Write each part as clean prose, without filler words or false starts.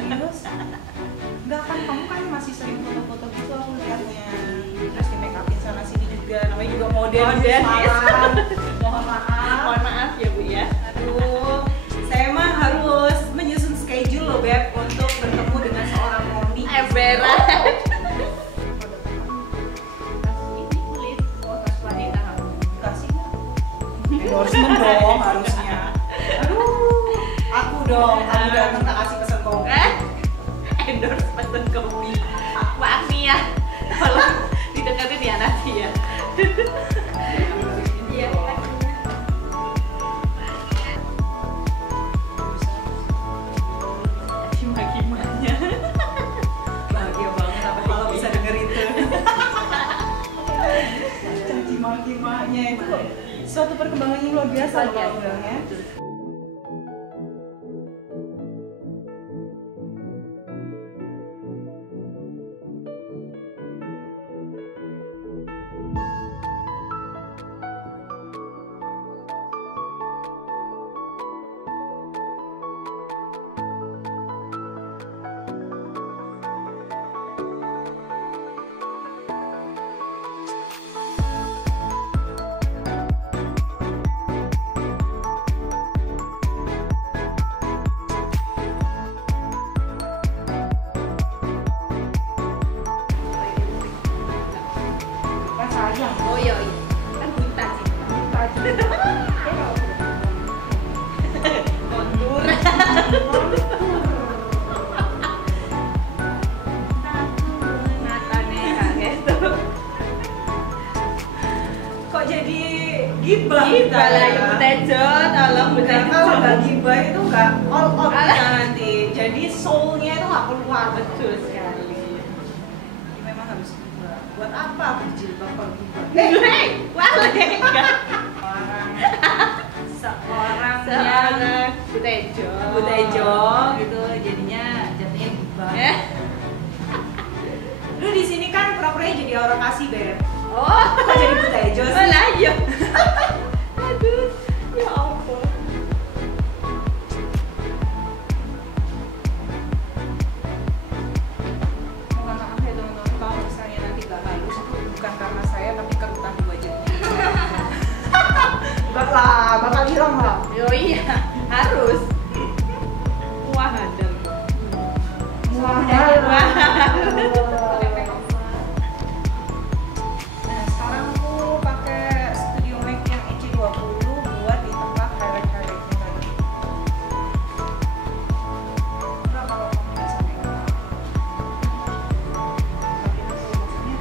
Serius? Enggak kan, kamu kan masih sering foto-foto gitu aku lihatnya. Terus di make upin sana sini juga, namanya juga model sekarang. Mohon maaf. Mohon maaf ya Bu ya. Aduh, saya mah harus menyusun schedule loh Beb untuk bertemu dengan seorang Moni. Berat. Endorsement dong harusnya. Aduh, aku dong, kamu datang tak kasih pesan kopi. Endorse pesan kopi. Maaf nih ya, tolong didengerin ya nanti ya. Iya. Gimana? Bahagia banget apa kalau bisa denger itu. Caci maki-maknya itu suatu perkembangan yang luar biasa loh kalau bilangnya. Oh iya, kan bunta sih. Kontur. Natane kaget tuh. Kok jadi gibah Gibah lah ya Bu Tejo, tolong Bu Tejo. Kalau nggak gibah itu nggak all out kita nanti. Jadi soulnya itu nggak keluar. Betul sekali. Memang harus gibah. Buat apa berjilbab kalau gibah? Wale. Seorang Seorang yang Bu Tejo. Bu Tejo gitu jadinya jatuhnya gibah. Lu di sini kan pura-puranya jadi orang kasih Beb. Oh, Kok jadi Bu Tejo sih? lah iya. Aduh, ya ampun. Mohon maaf ya teman-teman, kalau misalnya nanti gak halus itu bukan karena saya tapi kerutan di wajahnya. Enggak lah, bakal hilang lah. Yo iya, harus. Wah, ada. Nah, sekarang aku pakai Studio Mac yang EC20 buat di tempat highlight-highlightnya tadi. Enggak kalau kamu bisa make up. Tapi itu maksudnya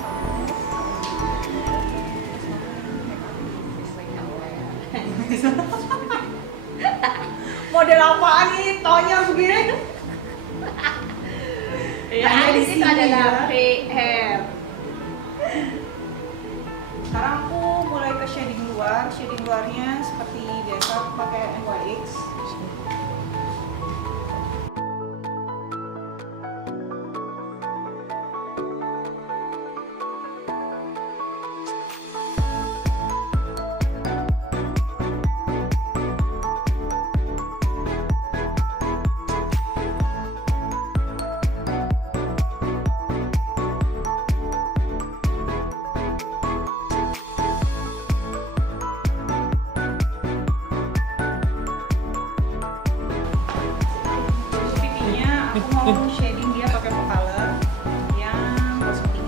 model apaan ini? Taunya begini. Ya, Hanya di itu sini adalah ya. hair. Sekarang aku mulai ke shading luarnya seperti biasa aku pakai NYX. Aku mau shading dia pakai color yang 03.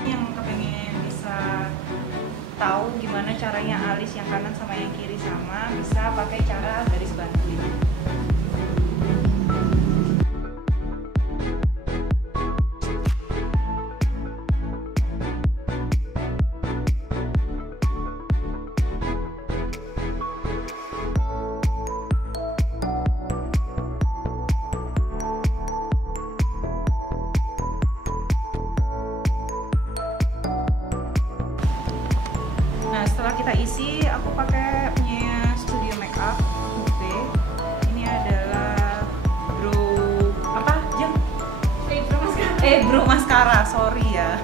Yang kepengen bisa tahu gimana caranya alis yang kanan sama yang kiri sama, bisa pakai cara garis bantu. Nah setelah kita isi, aku pakai punya studio makeup UP. Ini adalah brow mascara, sorry ya.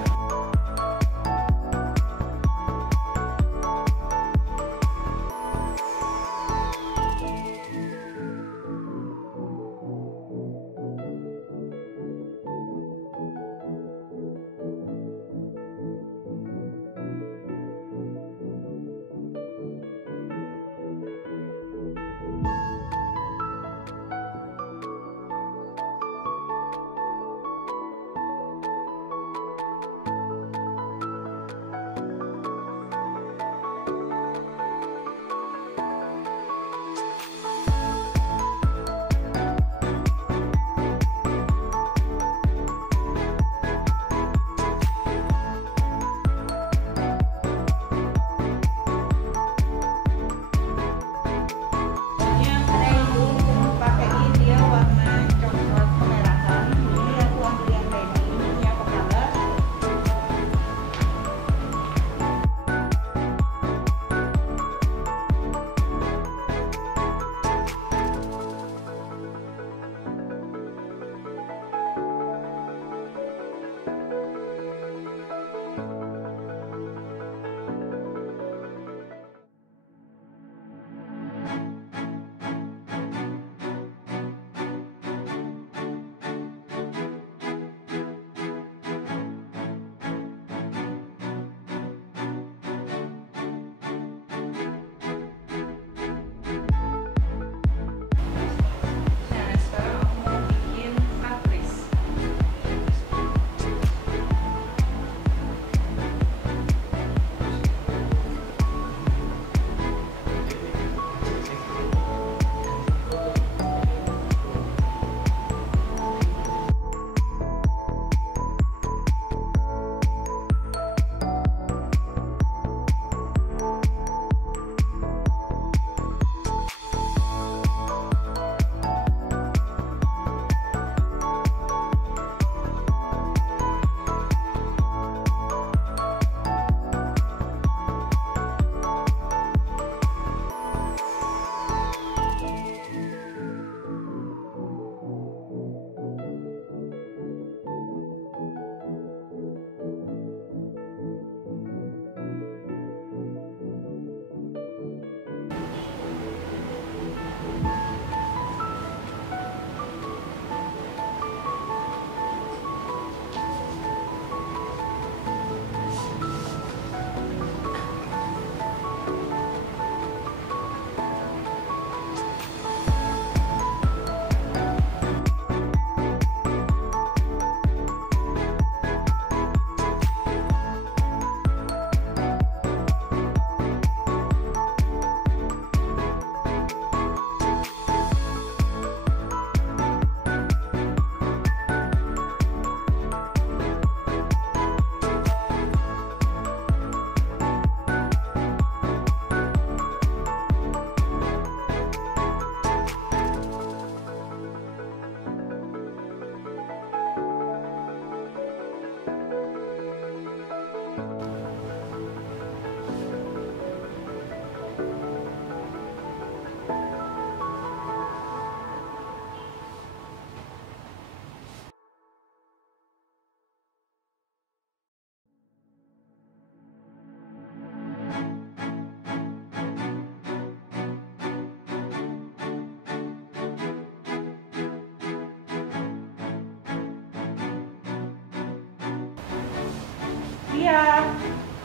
Ria.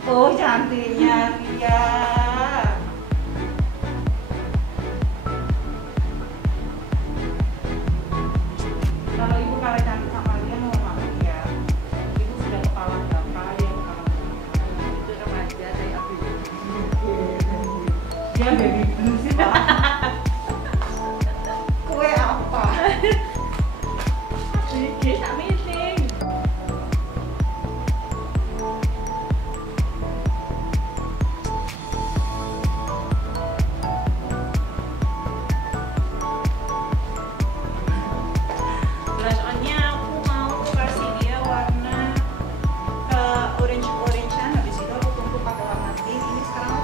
Oh, cantiknya Ria. Kalau ibu kalah cantik sama Ria, mau maaf ya. Ibu sudah kepala berapa ya? Itu remaja saya ambil. Dia baby blues ya. Kue apa? Iki tak meeting. Blush on-nya aku mau kasih dia warna orange-orangean, habis itu aku tumpuk pakai warna pink. Ini sekarang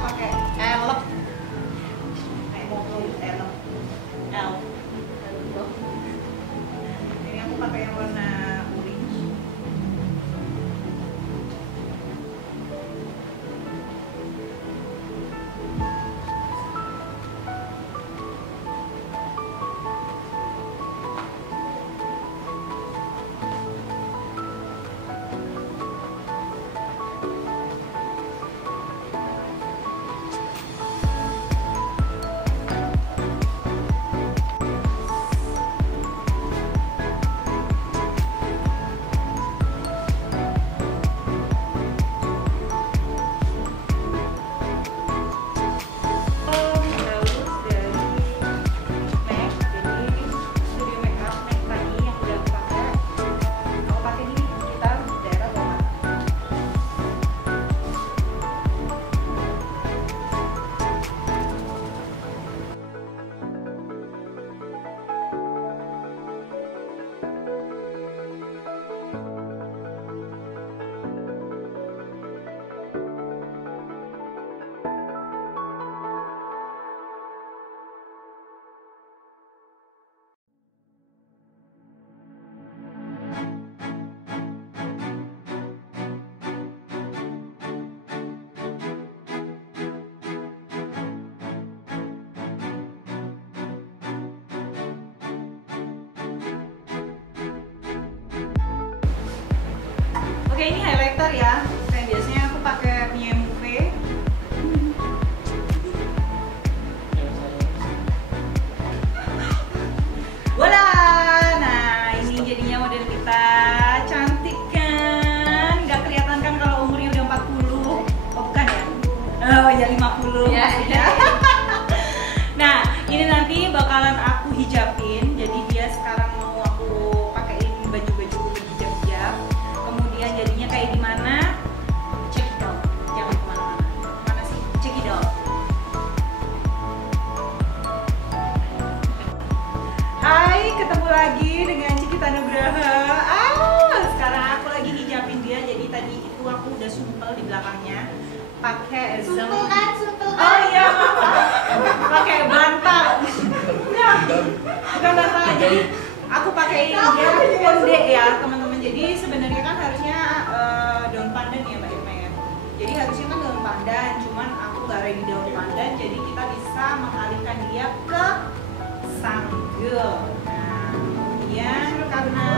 pakai ini highlighter ya. Kayak biasanya aku pakai punya UP. Voila. Nah, ini jadinya model kita. Cantik kan? Nggak kelihatan kan kalau umurnya udah 40? Oh, bukan ya? Oh, ya 50 Ya. maksudnya. Nah, ini nanti bakalan aku hijabin. Jadi dia sekarang mau aku pakein baju-baju hijab-hijab. Kemudian jadinya kayak gimana? Check it out. Jangan kemana-mana. Mana sih? Check it out. Hai, ketemu lagi dengan ChiqITTA Nugroho. Sekarang aku lagi hijabin dia. Jadi tadi itu aku udah sumpel di belakangnya. Pakai Sumpel kan? Oh iya, pakai bantal. Enggak, bukan bantal. Jadi aku pakai dia konde ya teman-teman. Jadi sebenarnya kan harusnya daun pandan ya Mbak Irma ya. Jadi harusnya kan daun pandan, cuman aku nggak ready daun pandan. Jadi kita bisa mengalihkan dia ke sanggul. Nah, kemudian karena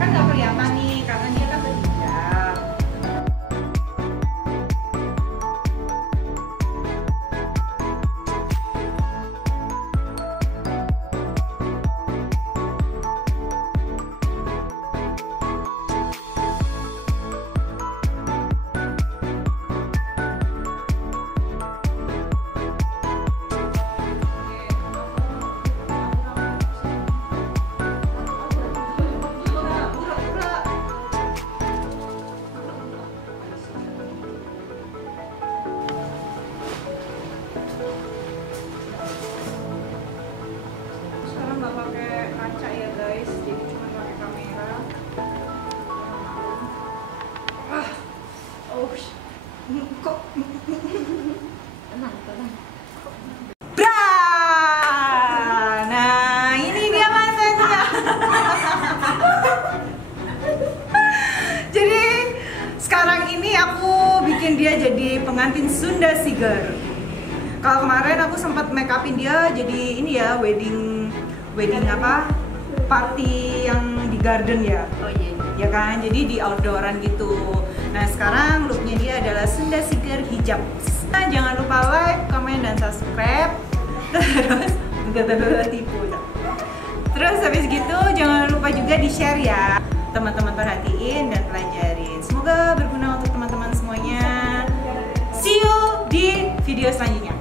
kan nggak kelihatan nih, karena dia kan berhijab. Sekarang nggak pakai kaca ya guys, jadi cuma pakai kamera. Kok Tenang. Bra! Nah, ini dia mantannya. Jadi sekarang ini aku bikin dia jadi pengantin Sunda Siger. Kalau kemarin aku sempat make upin dia jadi ini ya, wedding apa? Party yang di garden ya. Oh iya. Ya kan, jadi di outdooran gitu. Nah sekarang looknya dia adalah Sunda Siger hijab. Nah, jangan lupa like, komen, dan subscribe. Terus tipu. Terus habis gitu jangan lupa juga di share ya. Teman-teman perhatiin dan pelajarin. Semoga berguna untuk teman-teman semuanya. See you di video selanjutnya.